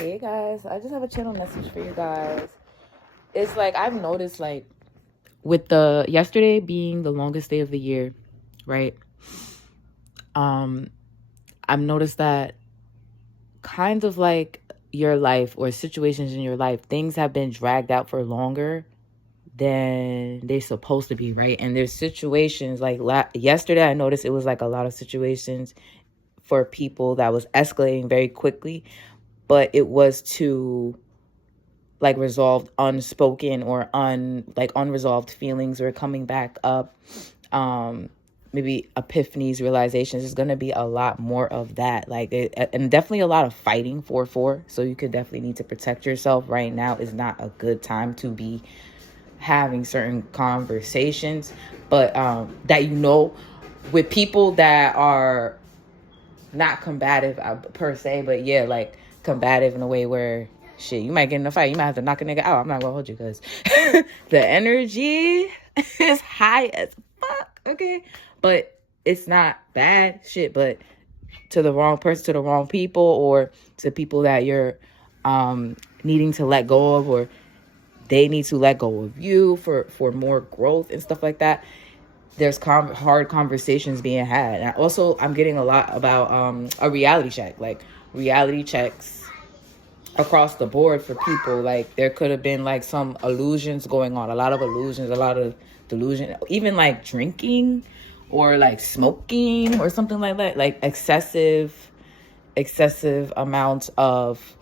Hey guys, I just have a channel message for you guys. It's like I've noticed, like, with the yesterday being the longest day of the year, right? I've noticed that kind of like your life or situations in your life, things have been dragged out for longer than they're supposed to be, right? And there's situations like yesterday, I noticed it was like a lot of situations for people that was escalating very quickly, but it was to like resolved unspoken or unresolved feelings were coming back up. Maybe epiphanies, realizations. There's gonna be a lot more of that, and definitely a lot of fighting for. So you could definitely need to protect yourself. Right now is not a good time to be having certain conversations, but that with people that are not combative per se, but yeah, like combative in a way where shit, you might get in a fight, you might have to knock a nigga out. I'm not gonna hold you because the energy is high as fuck, okay? But it's not bad shit, but to the wrong person, to the wrong people, or to people that you're needing to let go of, or they need to let go of you for more growth and stuff like that. There's hard conversations being had. And also, I'm getting a lot about a reality check, like reality checks across the board for people. Like there could have been like some illusions going on, a lot of illusions, a lot of delusion, even like drinking or like smoking or something like that, like excessive amounts of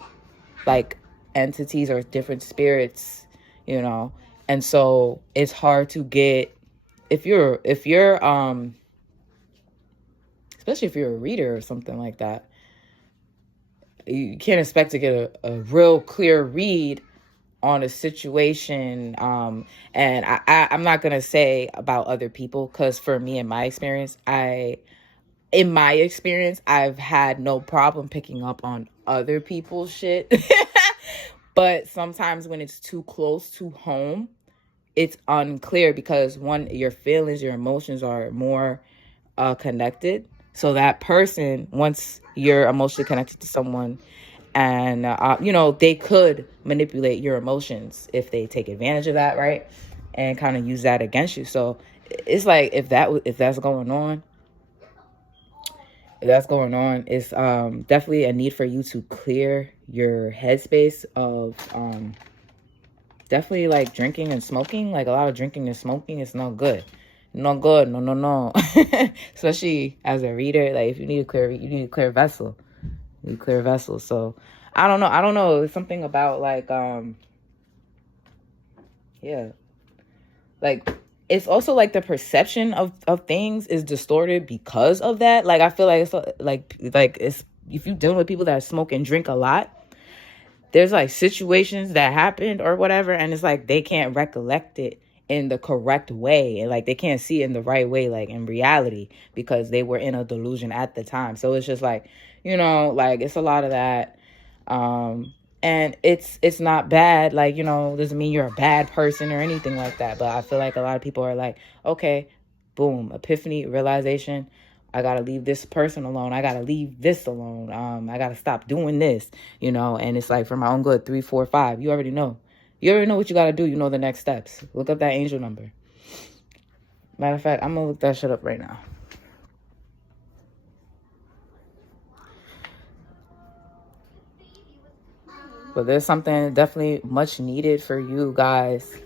like entities or different spirits, and so it's hard to get, if you're especially if you're a reader or something like that, you can't expect to get a real clear read on a situation. And I'm not gonna say about other people, because for me, in my experience, I've had no problem picking up on other people's shit. But sometimes when it's too close to home, it's unclear, because one, your feelings, your emotions are more connected. So that person, once you're emotionally connected to someone, and they could manipulate your emotions if they take advantage of that, right? And kind of use that against you. So it's like if that's going on, it's definitely a need for you to clear your headspace of definitely like drinking and smoking. Like a lot of drinking and smoking is not good. Not good. No. Especially as a reader, like if you need a clear vessel. You need a clear vessel. So I don't know. It's something about like yeah. Like it's also like the perception of things is distorted because of that. Like I feel like it's like it's, if you're dealing with people that smoke and drink a lot, there's like situations that happened or whatever, and it's like they can't recollect it in the correct way, and like they can't see it in the right way, like in reality, because they were in a delusion at the time. So it's just like, like it's a lot of that. And it's not bad, like, doesn't mean you're a bad person or anything like that, but I feel like a lot of people are like, okay, boom, epiphany, realization, I gotta leave this person alone, I gotta leave this alone, I gotta stop doing this, and it's like for my own good. 3, 4, 5, you already know what you gotta do. The next steps. Look up that angel number. Matter of fact, I'm gonna look that shit up right now. But there's something definitely much needed for you guys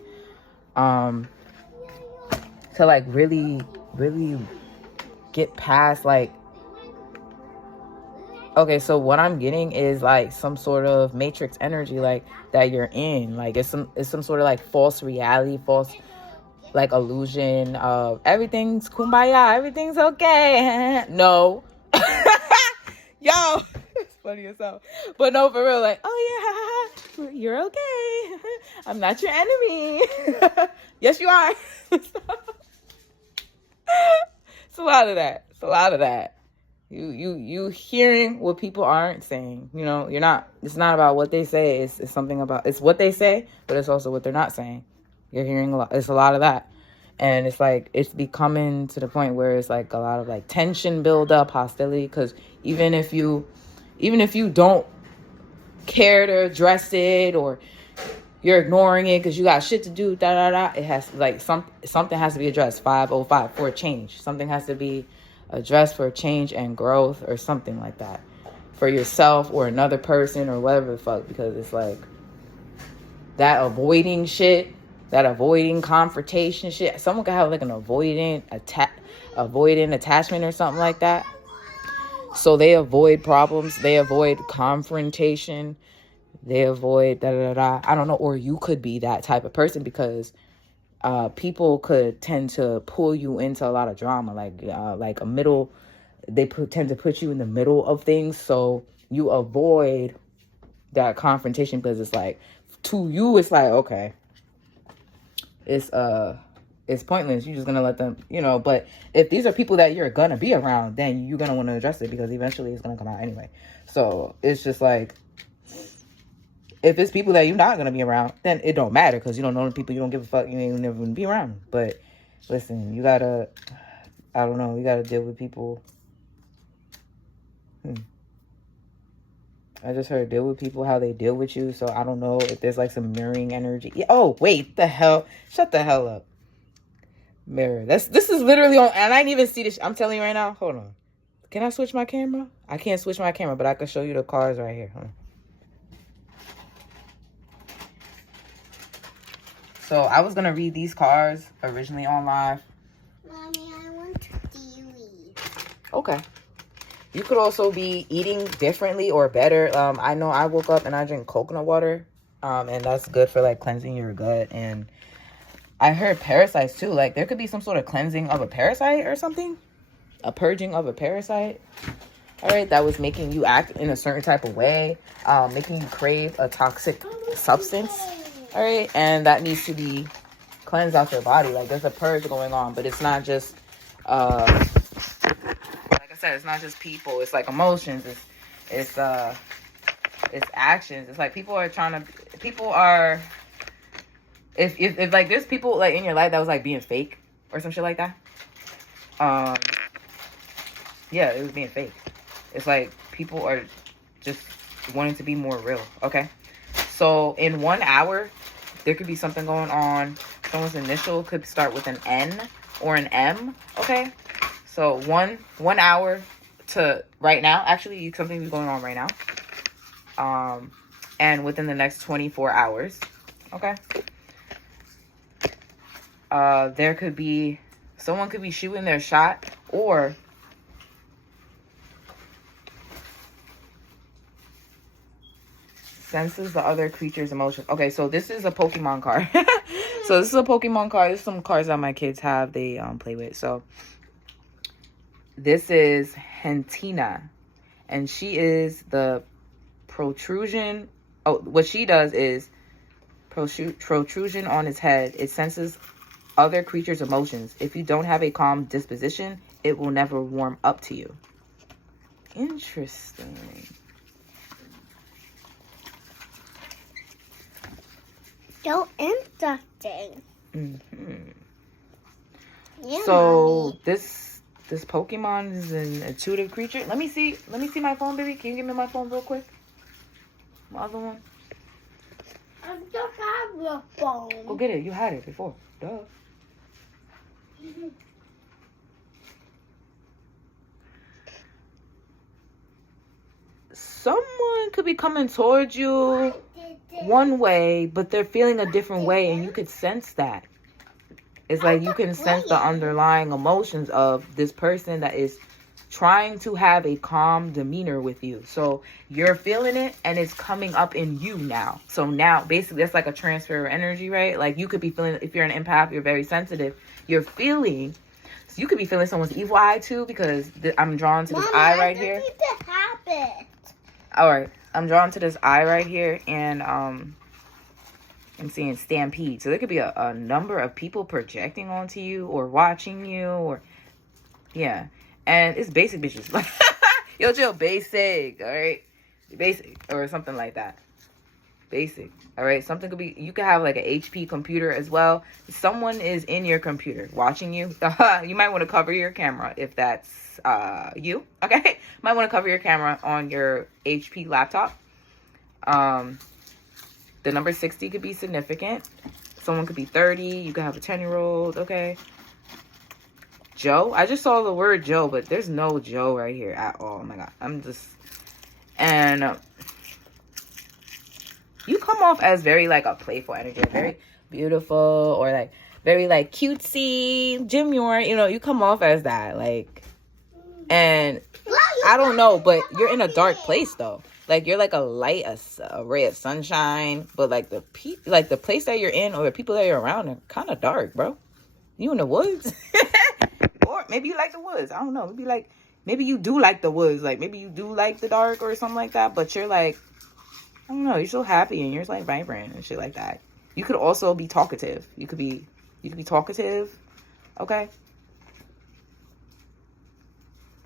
to like really get past, like, okay, so what I'm getting is like some sort of matrix energy, like that you're in, like it's some sort of like false reality, false like illusion of everything's kumbaya, everything's okay. No. Yo, it's funny as hell. But no, for real, like, oh yeah, you're okay. I'm not your enemy. Yes, you are. It's a lot of that. You hearing what people aren't saying. You're not. It's not about what they say. It's something about, it's what they say, but it's also what they're not saying. You're hearing a lot. It's a lot of that. And it's like, it's becoming to the point where it's like a lot of like tension build up, hostility. Because even if you don't care to address it, or you're ignoring it because you got shit to do, it has, like, something has to be addressed. 505 for a change. Something has to be addressed for change and growth, or something like that, for yourself or another person or whatever the fuck. Because it's like that avoiding shit, that avoiding confrontation shit. Someone could have like an avoidant attachment or something like that. So they avoid problems, they avoid confrontation, they avoid I don't know. Or you could be that type of person, because people could tend to pull you into a lot of drama, like a middle. They tend to put you in the middle of things, so you avoid that confrontation, because it's like, to you, it's like, okay, it's pointless. You're just gonna let them, But if these are people that you're gonna be around, then you're gonna want to address it, because eventually it's gonna come out anyway. So it's just like, if it's people that you're not gonna be around, then it don't matter, because you don't know the people. You don't give a fuck. You ain't never gonna be around. But listen, you gotta, I don't know, you gotta deal with people. I just heard deal with people how they deal with you. So I don't know if there's like some mirroring energy. Oh, wait, the hell. Shut the hell up. Mirror. This is literally on, and I didn't even see this. I'm telling you right now. Hold on. Can I switch my camera? I can't switch my camera, but I can show you the cards right here. Hold on. So I was going to read these cards originally on live. Mommy, I want to read. Okay. You could also be eating differently or better. I know I woke up and I drink coconut water. And that's good for like cleansing your gut. And I heard parasites too. Like there could be some sort of cleansing of a parasite or something. A purging of a parasite. All right. That was making you act in a certain type of way. Making you crave a toxic substance. All right. And that needs to be cleansed out your body. Like there's a purge going on. But it's not just... it's not just people. It's like emotions. It's actions. It's like people are if like there's people like in your life that was like being fake or some shit like that. Yeah, it was being fake. It's like people are just wanting to be more real. Okay, so in 1 hour there could be something going on. Someone's initial could start with an N or an M. Okay. So one hour to right now. Actually, something's going on right now. And within the next 24 hours. Okay. There could be, someone could be shooting their shot, or senses the other creature's emotion. Okay, so this is a Pokemon card. So this is a Pokemon card. There's some cards that my kids have. They play with. So this is Hentina, and she is the protrusion. Oh, what she does is protrusion on its head. It senses other creatures' emotions. If you don't have a calm disposition, it will never warm up to you. Interesting. So interesting. Yeah, So Mommy. This Pokemon is an intuitive creature. Let me see my phone, baby. Can you give me my phone real quick? My other one. I don't have your phone. Go get it. You had it before. Duh. Someone could be coming towards you one way, but they're feeling a different way, and you could sense that. It's like you can sense the underlying emotions of this person that is trying to have a calm demeanor with you. So you're feeling it, and it's coming up in you now. So now, basically, that's like a transfer of energy, right? Like you could be feeling, if you're an empath, you're very sensitive. You're feeling, so you could be feeling someone's evil eye too, because I'm drawn to this eye right here. Need to happen. All right, I'm drawn to this eye right here, and I'm seeing stampede. So there could be a number of people projecting onto you or watching you, or yeah. And it's basic bitches. Yo, chill, basic, all right? Basic, or something like that. Basic, all right? Something could be, you could have like an HP computer as well. Someone is in your computer watching you. You might want to cover your camera if that's you, okay? Might want to cover your camera on your HP laptop. The number 60 could be significant. Someone could be 30. You could have a 10-year-old. Okay. Joe. I just saw the word Joe, but there's no Joe right here at all. Oh my God. And you come off as very like a playful energy, very beautiful, or like very like cutesy, demure. You know, you come off as that. Like, and I don't know, but you're in a dark place though. Like you're like a light, a ray of sunshine, but like the place that you're in or the people that you're around are kind of dark, bro. You in the woods, or maybe you like the woods. I don't know. Maybe you do like the woods. Like maybe you do like the dark or something like that. But you're like, I don't know. You're so happy and you're like vibrant and shit like that. You could also be talkative. You could be talkative. Okay.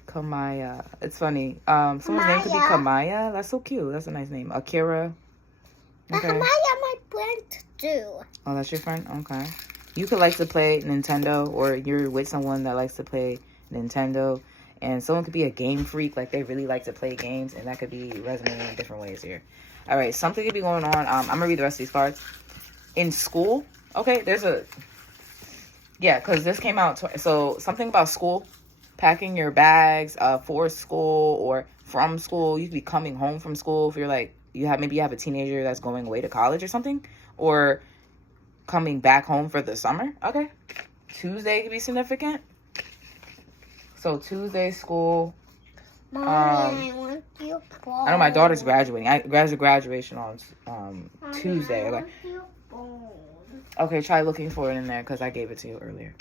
Kamaya. It's funny. Someone's name could be Kamaya. That's so cute. That's a nice name. Akira. Okay. Kamaya, my friend too. Oh, that's your friend? Okay. You could like to play Nintendo, or you're with someone that likes to play Nintendo. And someone could be a game freak. Like they really like to play games. And that could be resonating in different ways here. All right. Something could be going on. I'm going to read the rest of these cards. In school. Okay. Because this came out. So something about school. Packing your bags for school or from school. You could be coming home from school if you're like maybe you have a teenager that's going away to college or something, or coming back home for the summer. Okay. Tuesday could be significant. So Tuesday school. Mommy, I want your phone. I know my daughter's graduating. Graduation on Tuesday. Okay. Okay, try looking for it in there because I gave it to you earlier.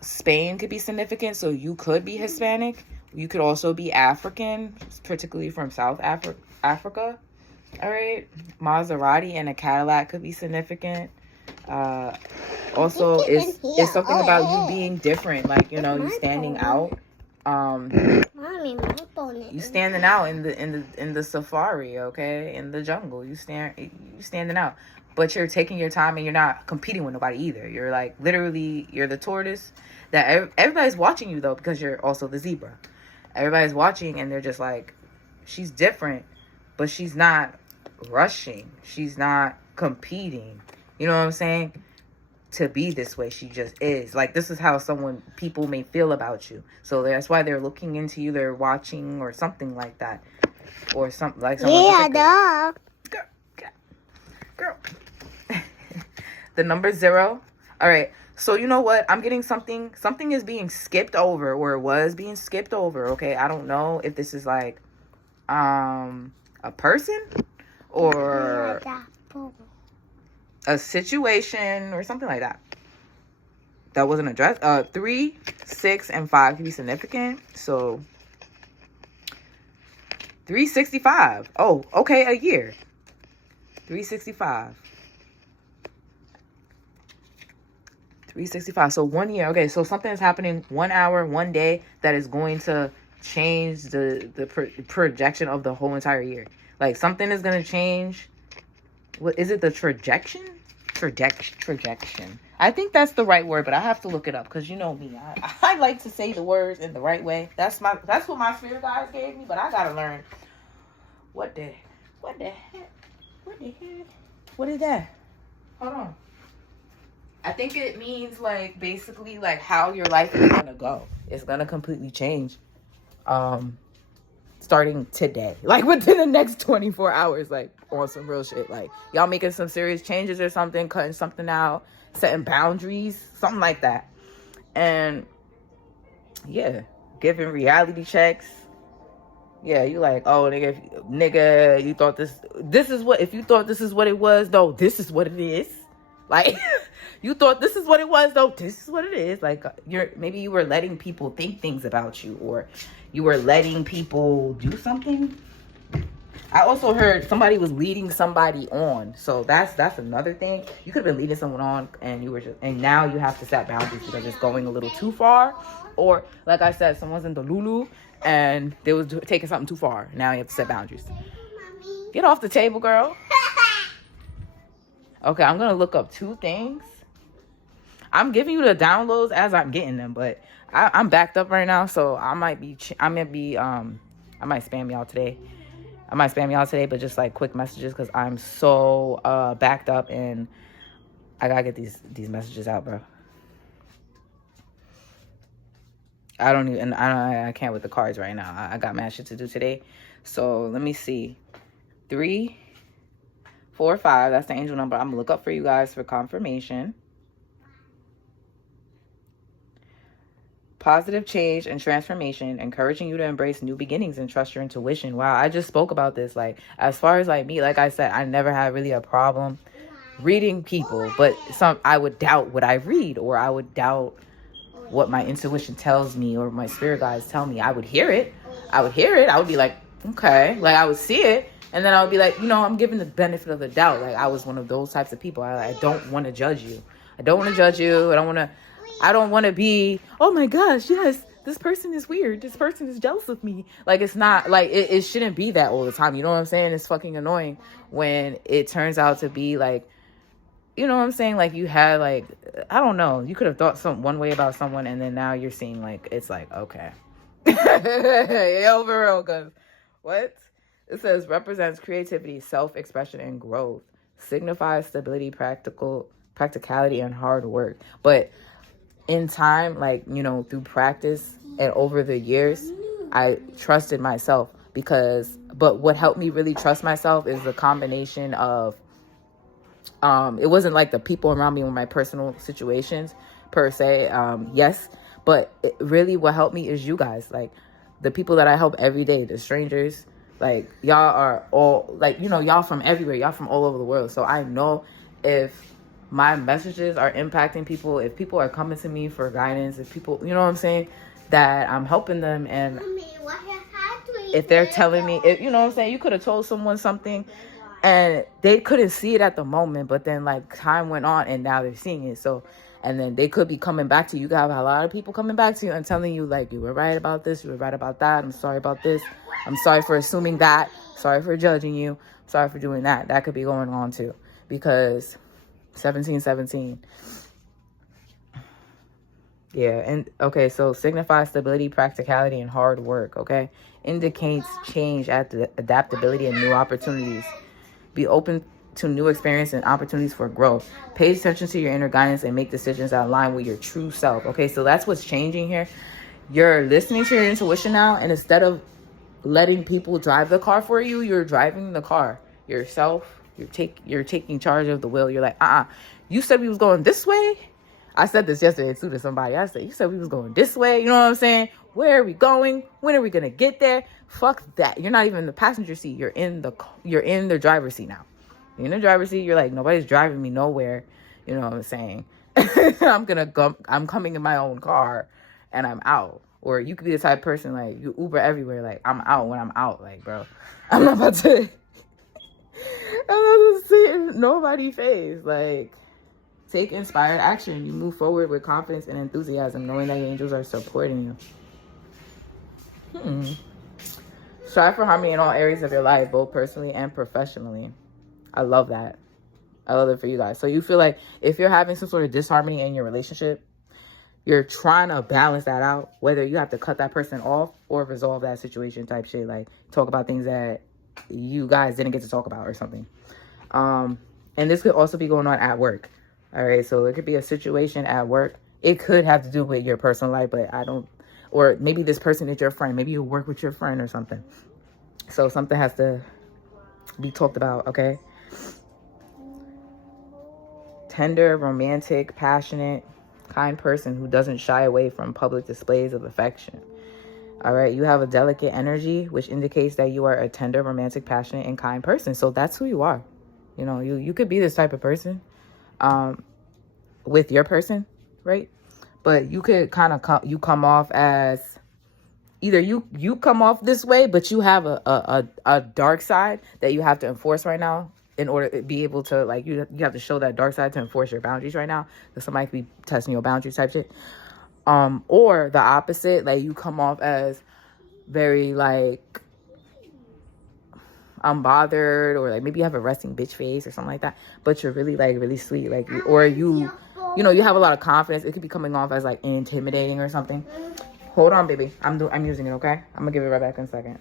Spain could be significant, so you could be Hispanic. You could also be African, particularly from South Africa. All right. Maserati and a Cadillac could be significant. Also, it's something about you being different, like, you know, you standing out. Mommy, my phone is. You standing out in the safari, okay, in the jungle. You standing out. But you're taking your time and you're not competing with nobody either. You're like, literally, you're the tortoise that everybody's watching you though, because you're also the zebra. Everybody's watching and they're just like, she's different, but she's not rushing. She's not competing. You know what I'm saying? To be this way, she just is. Like, this is how people may feel about you. So that's why they're looking into you. They're watching or something like that. Or something like someone. Yeah, dog. Girl. The number 0. All right. So you know what? I'm getting something. Something is being skipped over, or it was being skipped over. Okay. I don't know if this is like a person or a situation or something like that. That wasn't addressed. 3, 6, and 5 can be significant. So 365. Oh, okay. A year. 365. 365. So 1 year. Okay, so something is happening 1 hour, 1 day that is going to change the projection of the whole entire year. Like something is going to change. What is it? The projection? Projection. I think that's the right word, but I have to look it up because you know me. I like to say the words in the right way. That's what my spirit guides gave me, but I gotta learn. What the heck? What is that? Hold on. I think it means like basically like how your life is gonna go. It's gonna completely change. Starting today. Like within the next 24 hours, like on some real shit. Like y'all making some serious changes or something, cutting something out, setting boundaries, something like that. And yeah, giving reality checks. Yeah, you like, oh, nigga, you thought if you thought this is what it was, though, this is what it is. Like, you thought this is what it was, though, this is what it is. Like, maybe you were letting people think things about you, or you were letting people do something. I also heard somebody was leading somebody on. So that's another thing. You could have been leading someone on and now you have to set boundaries because it's going a little too far. Or, like I said, someone's in the Lulu and they was taking something too far. Now you have to set boundaries. Get off the table, girl. Okay, I'm going to look up 2 things. I'm giving you the downloads as I'm getting them, but I'm backed up right now, so I might spam y'all today. I might spam y'all today, but just like quick messages because I'm so backed up and I gotta get these messages out, bro. I can't with the cards right now. I got mad shit to do today. So let me see. 3, 4, 5. That's the angel number. I'm gonna look up for you guys for confirmation. Positive change and transformation, encouraging you to embrace new beginnings and trust your intuition. Wow, I just spoke about this. Like, as far as like me, like I said, I never had really a problem reading people, but I would doubt what I read, or I would doubt what my intuition tells me, or my spirit guides tell me. I would hear it. I would be like, okay, like I would see it, and then I would be like, I'm giving the benefit of the doubt. Like, I was one of those types of people. I don't want to judge you. I don't want to be, oh my gosh, yes, this person is weird. This person is jealous of me. Like, it's not like it shouldn't be that all the time. You know what I'm saying? It's fucking annoying when it turns out to be like, you know what I'm saying? Like, you had like, I don't know. You could have thought one way about someone, and then now you're seeing like, it's like, okay. Yo, for real, because what? It says represents creativity, self-expression, and growth. Signifies stability, practicality, and hard work. But in time, like, through practice and over the years, I trusted myself but what helped me really trust myself is the combination of, it wasn't like the people around me in my personal situations per se. Yes, but really what helped me is you guys, like the people that I help every day, the strangers, like y'all are all like, y'all from everywhere, y'all from all over the world. So I know if my messages are impacting people, if people are coming to me for guidance, if people, you know what I'm saying, that I'm helping them. And if they're telling me, you know what I'm saying, you could have told someone something and they couldn't see it at the moment, but then like time went on and now they're seeing it. So, and then they could be coming back to you. You have a lot of people coming back to you and telling you like, you were right about this, you were right about that, I'm sorry about this, I'm sorry for assuming that, sorry for judging you, sorry for doing that. That could be going on too, because 1717. Yeah, and okay, so signifies stability, practicality, and hard work, okay? Indicates change, adaptability, and new opportunities. Be open to new experience and opportunities for growth. Pay attention to your inner guidance and make decisions that align with your true self. Okay, so that's what's changing here. You're listening to your intuition now, and instead of letting people drive the car for you, you're driving the car yourself. You're taking charge of the wheel. You're like, you said we was going this way. I said this yesterday too to somebody. I said, you said we was going this way. You know what I'm saying? Where are we going? When are we gonna get there? Fuck that. You're not even in the passenger seat. You're in the driver's seat now. You're in the driver's seat. You're like, nobody's driving me nowhere. You know what I'm saying? I'm coming in my own car and I'm out. Or you could be the type of person like you Uber everywhere. Like, I'm out when I'm out. Like, bro, I'm not about to see nobody face. Like, take inspired action. You move forward with confidence and enthusiasm, knowing that your angels are supporting you. Strive for harmony in all areas of your life, both personally and professionally. I love that. I love it for you guys. So you feel like if you're having some sort of disharmony in your relationship, you're trying to balance that out, whether you have to cut that person off or resolve that situation type shit. Like, talk about things that you guys didn't get to talk about or something. And this could also be going on at work. All right, so it could be a situation at work. It could have to do with your personal life, but or maybe this person is your friend. Maybe you work with your friend or something. So something has to be talked about, okay? Tender, romantic, passionate, kind person who doesn't shy away from public displays of affection. All right, you have a delicate energy, which indicates that you are a tender, romantic, passionate, and kind person. So that's who you are. You could be this type of person. With your person, right? But you could kind of come off as either you come off this way, but you have a dark side that you have to enforce right now in order to be able to, like, you have to show that dark side to enforce your boundaries right now, because somebody could be testing your boundaries type shit. Or the opposite, like you come off as very like unbothered, or like maybe you have a resting bitch face or something like that, but you're really like really sweet, like you have a lot of confidence. It could be coming off as like intimidating or something. Hold on, baby, I'm using it, okay? I'm gonna give it right back in a second.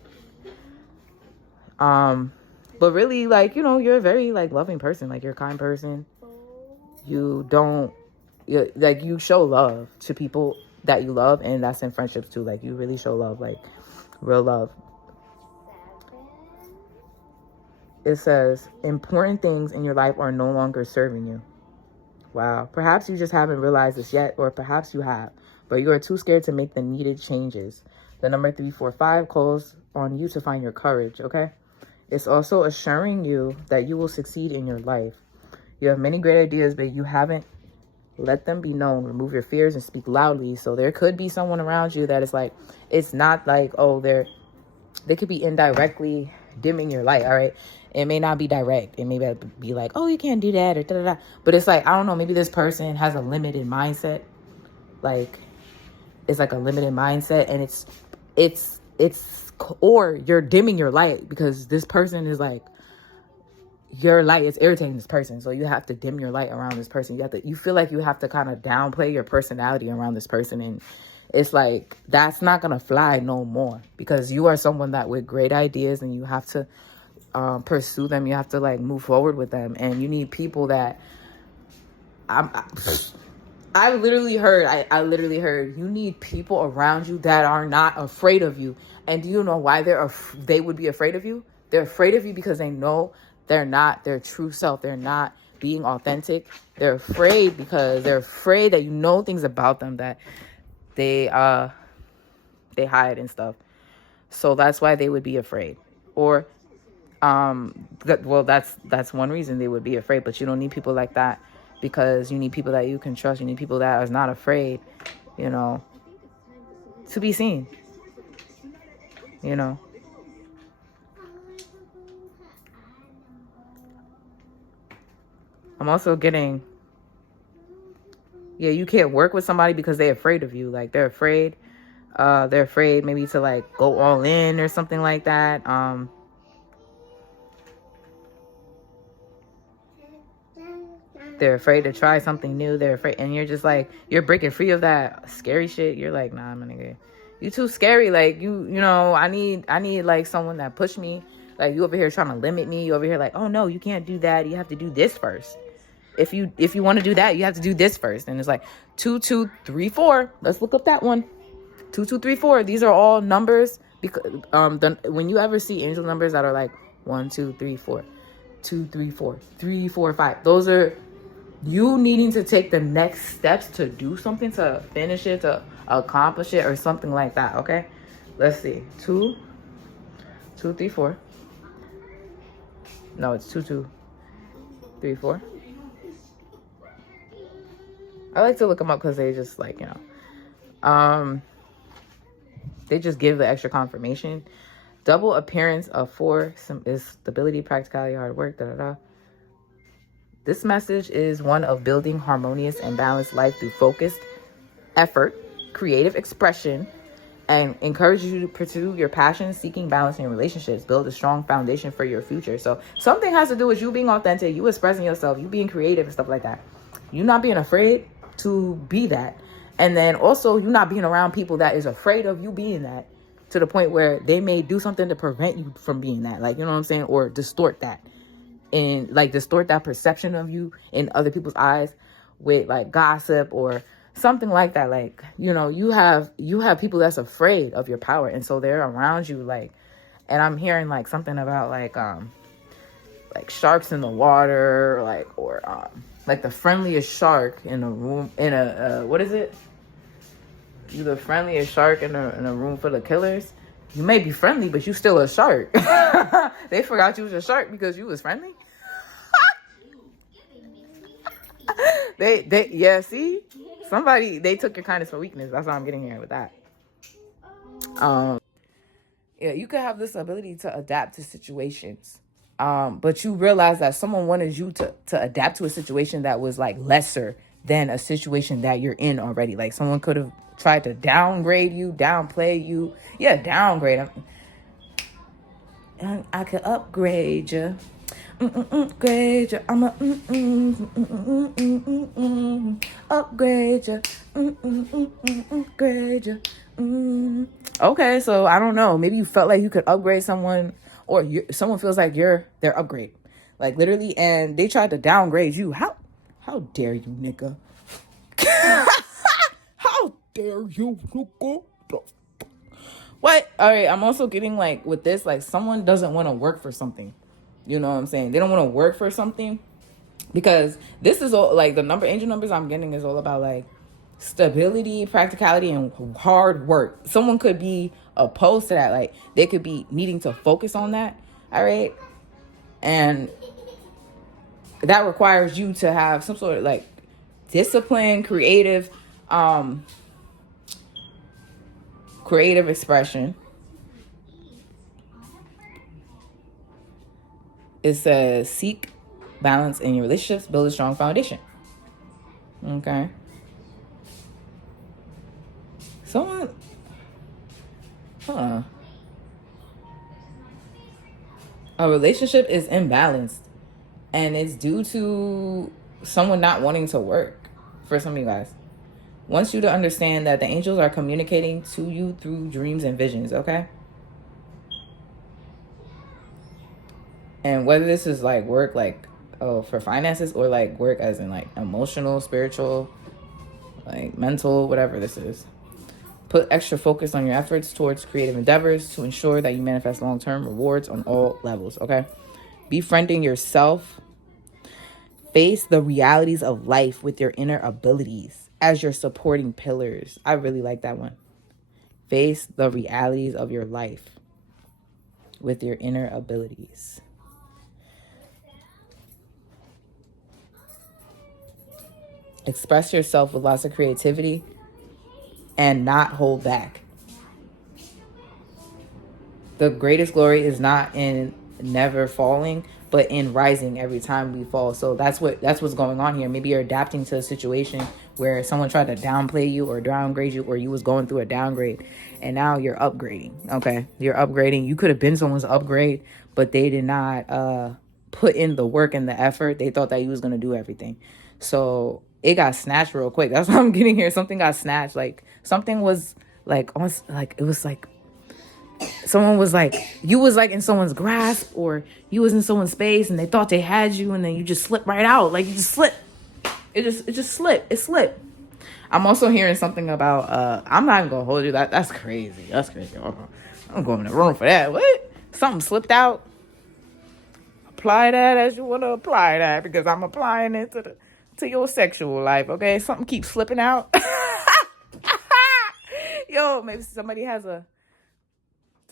But really, like, you know, you're a very, like, loving person. Like, you're a kind person. You show love to people that you love, and that's in friendships too. Like, you really show love, like, real love. It says, important things in your life are no longer serving you. Wow. Perhaps you just haven't realized this yet, or perhaps you have, but you are too scared to make the needed changes. The number 345 calls on you to find your courage, okay? It's also assuring you that you will succeed in your life. You have many great ideas, but you haven't let them be known. Remove your fears and speak loudly. So there could be someone around you that is like, it's not like, oh, they could be indirectly dimming your light, all right? It may not be direct. It may be like, oh, you can't do that, or da-da-da. But it's like, I don't know, maybe this person has a limited mindset. Like, it's like a limited mindset, and or you're dimming your light because this person is like, your light is irritating this person. So you have to dim your light around this person. You feel like you have to kind of downplay your personality around this person. And it's like, that's not going to fly no more, because you are someone that with great ideas, and you have to pursue them. You have to like move forward with them. And you need people that I literally heard you need people around you that are not afraid of you. And do you know why they would be afraid of you? They're afraid of you because they know they're not their true self. They're not being authentic. They're afraid because they're afraid that you know things about them that they hide and stuff. So that's why they would be afraid. Or well, that's one reason they would be afraid. But you don't need people like that, because you need people that you can trust. You need people that are not afraid, you know, to be seen, you know. I'm also getting, you can't work with somebody because they're afraid of you. Like, they're afraid maybe to like go all in or something like that. They're afraid to try something new. They're afraid, and you're just like, you're breaking free of that scary shit. You're like, nah, I'm gonna you too scary. Like, you know, I need like someone that push me. Like, you over here trying to limit me. You over here like, oh no, you can't do that. You have to do this first. If you want to do that, you have to do this first. And it's like 2, 2, 3, 4. Let's look up that one. 2, 2, 3, 4. These are all numbers, because when you ever see angel numbers that are like 1, 2, 3, 4, 2, 3, 4, 3, 4, 5, those are you needing to take the next steps to do something, to finish it, to accomplish it, or something like that. Okay, let's see. 2, 2, 3, 4. No, it's 2, 2, 3, 4. I like to look them up because they just like, you know, they just give the extra confirmation. Double appearance of 4 is stability, practicality, hard work, This message is one of building harmonious and balanced life through focused effort, creative expression, and encourages you to pursue your passions, seeking balance in your relationships, build a strong foundation for your future. So something has to do with you being authentic, you expressing yourself, you being creative and stuff like that. You not being afraid to be that. And then also you not being around people that is afraid of you being that, to the point where they may do something to prevent you from being that. Like, you know what I'm saying? Or distort that. And like distort that perception of you in other people's eyes with like gossip or something like that. Like, you know, you have people that's afraid of your power, and so they're around you. Like, and I'm hearing like something about like sharks in the water, like the friendliest shark in a room, in a what is it? You the friendliest shark in a room full of killers. You may be friendly, but you still a shark. They forgot you was a shark because you was friendly. See? They took your kindness for weakness. That's what I'm getting here with that. You could have this ability to adapt to situations. But you realize that someone wanted you to adapt to a situation that was like lesser than a situation that you're in already. Like, someone could have tried to downgrade you, downplay you. Yeah, downgrade. I could upgrade you. Upgrade you. I'm a upgrade you. Upgrade you. Okay, so I don't know. Maybe you felt like you could upgrade someone or someone feels like you're their upgrade, like literally, and they tried to downgrade you. How dare you, nigga? How dare you, nigga? What? All right, I'm also getting like with this, like someone doesn't want to work for something. You know what I'm saying? They don't want to work for something because this is all like the angel numbers I'm getting is all about like stability, practicality, and hard work. Someone could be opposed to that. Like they could be needing to focus on that. All right. And that requires you to have some sort of like discipline, creative expression. It says seek balance in your relationships, build a strong foundation. Okay. Someone, a relationship is imbalanced, and it's due to someone not wanting to work. For some of you guys, wants you to understand that the angels are communicating to you through dreams and visions. Okay. And whether this is like work, like for finances, or like work as in like emotional, spiritual, like mental, whatever this is. Put extra focus on your efforts towards creative endeavors to ensure that you manifest long-term rewards on all levels, okay? Befriending yourself. Face the realities of life with your inner abilities as your supporting pillars. I really like that one. Face the realities of your life with your inner abilities. Express yourself with lots of creativity and not hold back. The greatest glory is not in never falling, but in rising every time we fall. So that's what's going on here. Maybe you're adapting to a situation where someone tried to downplay you or downgrade you, or you was going through a downgrade, and now you're upgrading. Okay, you're upgrading. You could have been someone's upgrade, but they did not put in the work and the effort. They thought that you was gonna do everything, so it got snatched real quick. That's what I'm getting here. Something got snatched. Like something was like almost like it was like someone was like, you was like in someone's grasp, or you was in someone's space and they thought they had you, and then you just slipped right out. Like you just slipped. It just slipped. It slipped. I'm also hearing something about, I'm not even gonna hold you. That's crazy. That's crazy. I'm going in the room for that. What? Something slipped out? Apply that as you want to apply that, because I'm applying it to your sexual life, okay? Something keeps slipping out. Yo, maybe somebody has a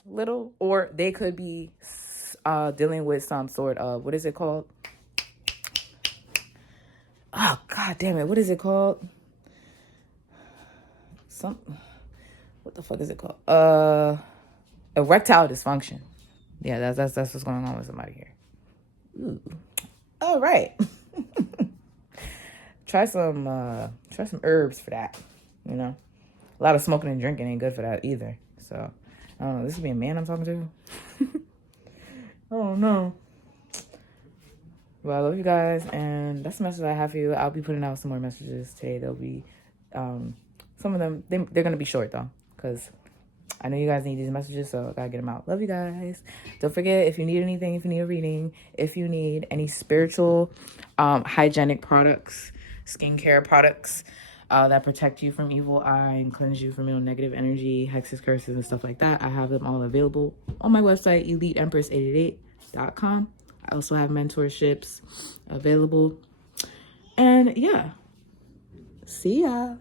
little, or they could be dealing with some sort of, what is it called? Oh, god damn it. What is it called? What the fuck is it called? Erectile dysfunction. Yeah, that's what's going on with somebody here. Ooh. All right. Try some herbs for that. You know, a lot of smoking and drinking ain't good for that either. So I don't know. This would be a man I'm talking to. Oh no. Well, I love you guys, and that's the message I have for you. I'll be putting out some more messages today. There'll be some of them. They're gonna be short though, because I know you guys need these messages, so I gotta get them out. Love you guys. Don't forget, if you need anything, if you need a reading, if you need any spiritual, hygienic products, skincare products that protect you from evil eye and cleanse you from negative energy, hexes, curses, and stuff like that, I have them all available on my website, EliteEmpress888.com. I also have mentorships available. And yeah, see ya.